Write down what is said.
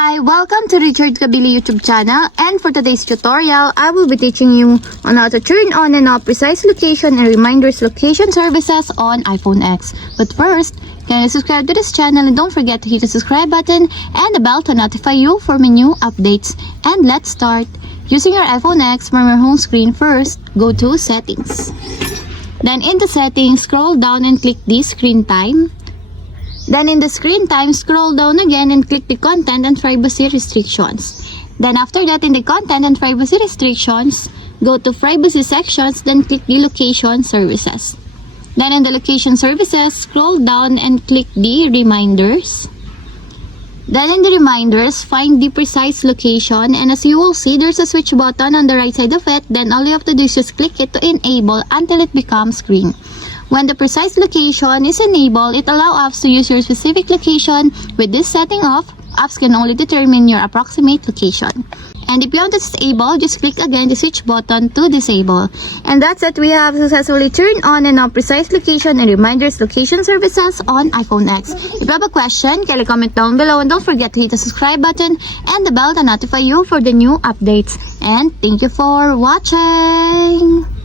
Hi, welcome to Richard Cabile YouTube channel, and for today's tutorial, I will be teaching you on how to turn on and off precise location and reminders location services on iPhone X. But first, can you subscribe to this channel and don't forget to hit the subscribe button and the bell to notify you for my new updates. And let's start. Using your iPhone X from your home screen, first, go to Settings. Then in the Settings, scroll down and click the Screen Time. Then in the screen time, scroll down again and click the content and privacy restrictions. Then after that, in the content and privacy restrictions, go to privacy sections, then click the location services. Then in the location services, scroll down and click the reminders. Then in the reminders, find the precise location, and as you will see, there's a switch button on the right side of it. Then all you have to do is just click it to enable until it becomes green. When the precise location is enabled, it allows apps to use your specific location. With this setting off, apps can only determine your approximate location. And if you want to disable, just click again the switch button to disable. And that's it. We have successfully turned on and off precise location and reminders location services on iPhone X. If you have a question, kindly comment down below, and don't forget to hit the subscribe button and the bell to notify you for the new updates. And thank you for watching.